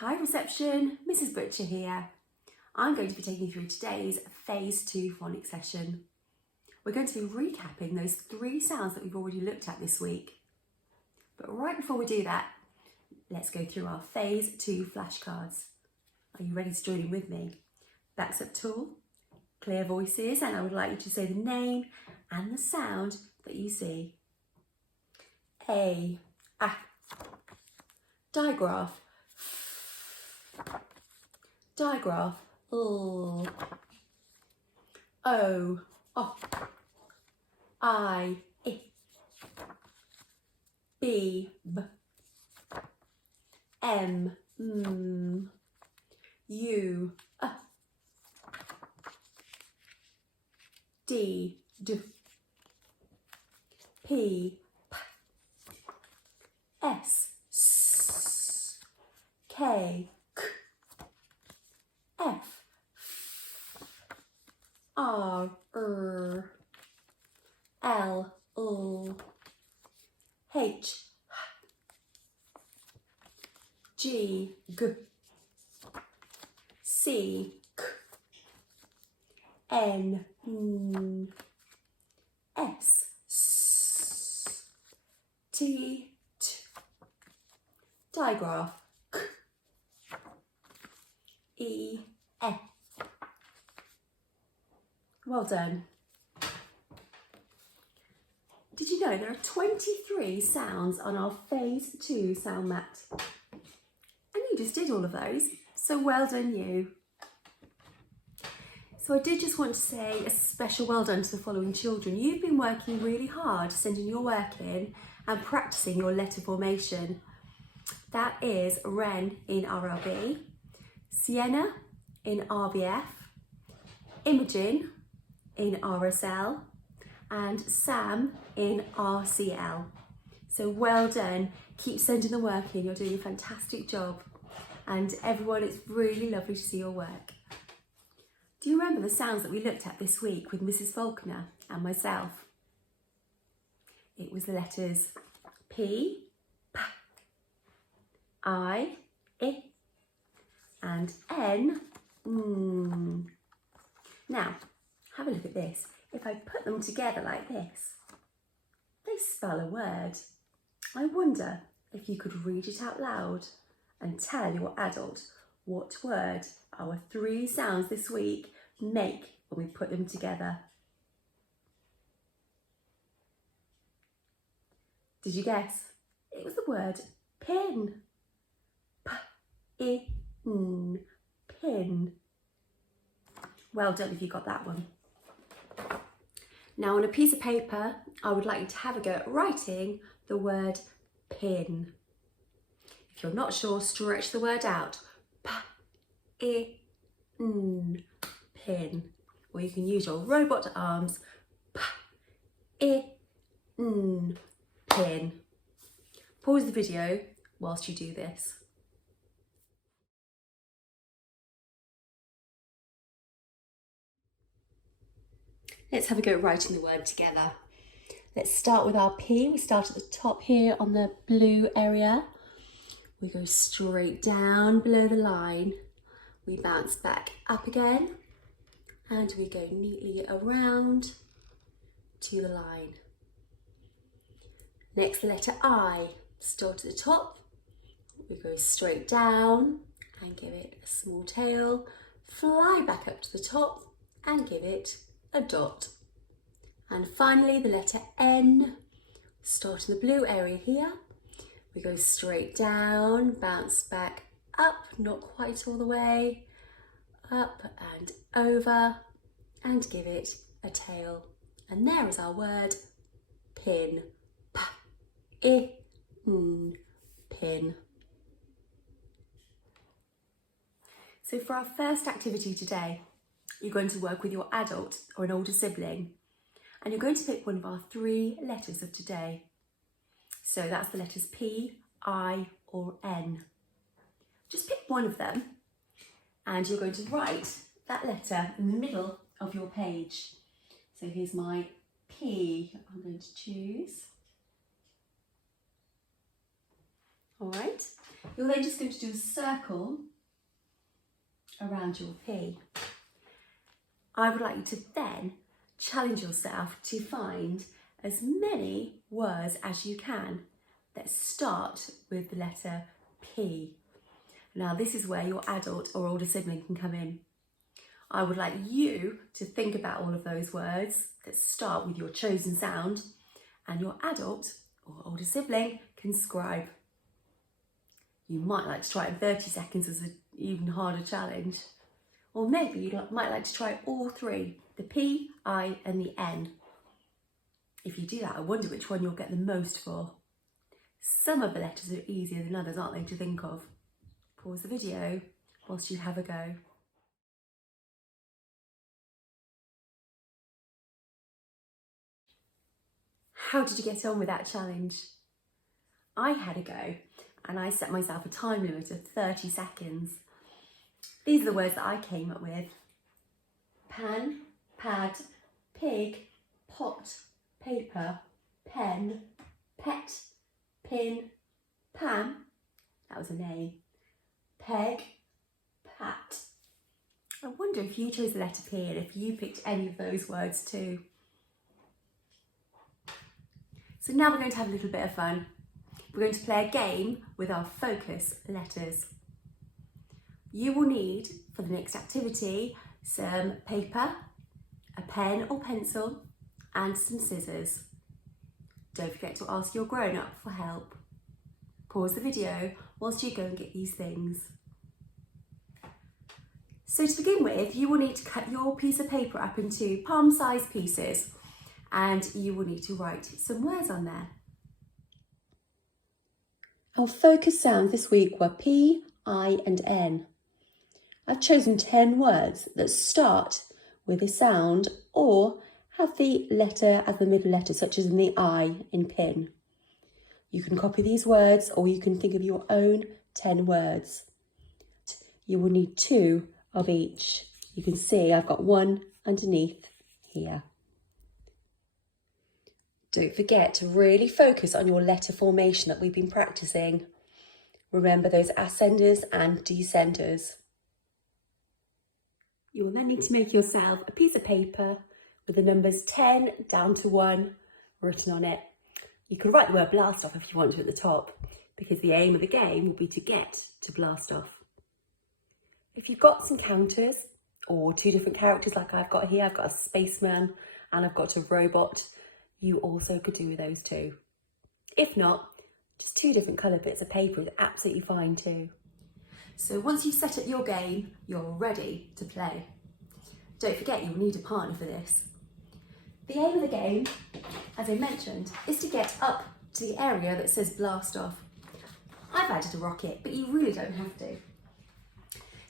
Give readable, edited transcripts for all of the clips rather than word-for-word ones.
Hi reception, Mrs. Butcher here. I'm going to be taking you through today's Phase 2 phonics session. We're going to be recapping those 3 sounds that we've already looked at this week. But right before we do that, let's go through our Phase 2 flashcards. Are you ready to join in with me? Backs up tall, clear voices, and I would like you to say the name and the sound that you see. A, digraph, digraph, O, I, B, M, U, D, P, S, K, F, R, L, H, G, C, N, S, T, digraph, E, F. Well done. Did you know there are 23 sounds on our Phase 2 sound mat? And you just did all of those, so well done you. So I did just want to say a special well done to the following children. You've been working really hard, sending your work in and practicing your letter formation. That is Ren in RLB, Sienna in RBF, Imogen in RSL, and Sam in RCL. So well done. Keep sending the work in. You're doing a fantastic job. And everyone, it's really lovely to see your work. Do you remember the sounds that we looked at this week with Mrs. Faulkner and myself? It was the letters P, P, I, and N, Now, have a look at this. If I put them together like this, they spell a word. I wonder if you could read it out loud and tell your adult what word our 3 sounds this week make when we put them together. Did you guess? It was the word pin. P-I-N, pin. Well done if you got that one. Now on a piece of paper, I would like you to have a go at writing the word pin. If you're not sure, stretch the word out. P-I-N, pin. Or you can use your robot arms. P-I-N, pin. Pause the video whilst you do this. Let's have a go at writing the word together. Let's start with our P. We start at the top here on the blue area. We go straight down below the line. We bounce back up again and we go neatly around to the line. Next, the letter I. Start at the top. We go straight down and give it a small tail. Fly back up to the top and give it a dot. And finally the letter N. Start in the blue area here. We go straight down, bounce back up, not quite all the way, up and over, and give it a tail. And there is our word pin. P-I-N, pin. So for our first activity today, you're going to work with your adult or an older sibling, and you're going to pick one of our 3 letters of today. So that's the letters P, I, or N. Just pick one of them, and you're going to write that letter in the middle of your page. So here's my P. I'm going to choose. All right, You're then just going to do a circle around your P. I would like you to then challenge yourself to find as many words as you can that start with the letter P. Now this is where your adult or older sibling can come in. I would like you to think about all of those words that start with your chosen sound, and your adult or older sibling can scribe. You might like to try it in 30 seconds as an even harder challenge. Or maybe you might like to try all three, the P, I and the N. If you do that, I wonder which one you'll get the most for. Some of the letters are easier than others, aren't they, to think of? Pause the video whilst you have a go. How did you get on with that challenge? I had a go and I set myself a time limit of 30 seconds. These are the words that I came up with. Pan, pad, pig, pot, paper, pen, pet, pin, Pam, that was a name, peg, pat. I wonder if you chose the letter P and if you picked any of those words too. So now we're going to have a little bit of fun. We're going to play a game with our focus letters. You will need, for the next activity, some paper, a pen or pencil, and some scissors. Don't forget to ask your grown-up for help. Pause the video whilst you go and get these things. So to begin with, you will need to cut your piece of paper up into palm-sized pieces, and you will need to write some words on there. Our focus sounds this week were P, I and N. I've chosen 10 words that start with a sound or have the letter as the middle letter, such as in the I in pin. You can copy these words or you can think of your own 10 words. You will need 2 of each. You can see I've got one underneath here. Don't forget to really focus on your letter formation that we've been practicing. Remember those ascenders and descenders. You will then need to make yourself a piece of paper with the numbers 10 down to 1 written on it. You can write the word blast off if you want to at the top, because the aim of the game will be to get to blast off. If you've got some counters or 2 different characters like I've got here, I've got a spaceman and I've got a robot, you also could do with those too. If not, just 2 different colour bits of paper is absolutely fine too. So once you've set up your game, you're ready to play. Don't forget you'll need a partner for this. The aim of the game, as I mentioned, is to get up to the area that says blast off. I've added a rocket, but you really don't have to.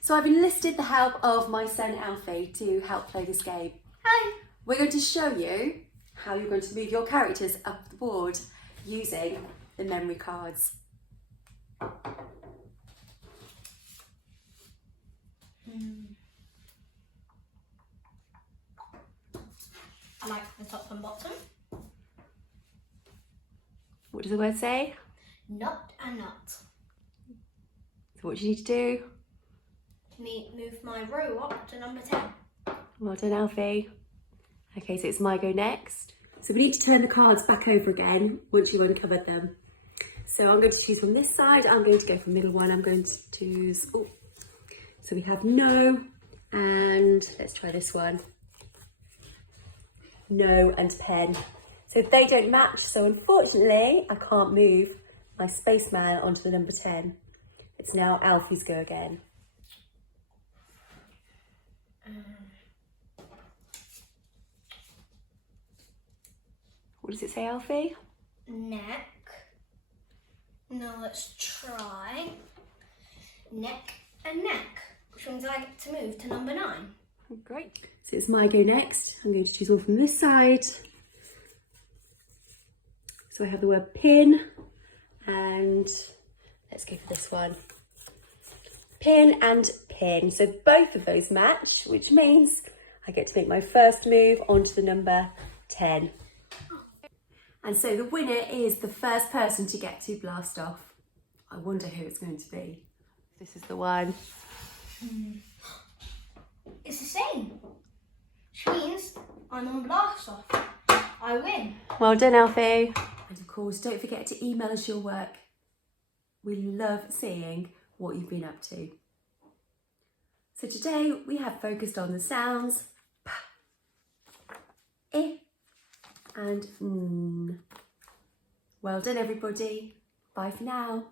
So I've enlisted the help of my son Alfie to help play this game. Hi! We're going to show you how you're going to move your characters up the board using the memory cards. I like the top and bottom. What does the word say? Not a knot. So what do you need to do? Move my robot to number 10. Well done, Alfie. Okay, so it's my go next. So we need to turn the cards back over again once you've uncovered them. So I'm going to choose from this side. I'm going to go for the middle one. I'm going to choose, so we have no, and let's try this one. No and pen. So they don't match, so unfortunately I can't move my spaceman onto the number 10. It's now Alfie's go again. What does it say, Alfie? Neck. Now let's try neck and neck, which means I get to move to number 9. Great. So it's my go next. I'm going to choose one from this side. So I have the word pin, and let's go for this one. Pin and pin. So both of those match, which means I get to make my first move onto the number 10. And so the winner is the first person to get to blast off. I wonder who it's going to be. This is the one. It's the same. Which means I'm on blast off. I win. Well done, Alfie. And of course, don't forget to email us your work. We love seeing what you've been up to. So today we have focused on the sounds p, I and n. Well done, everybody. Bye for now.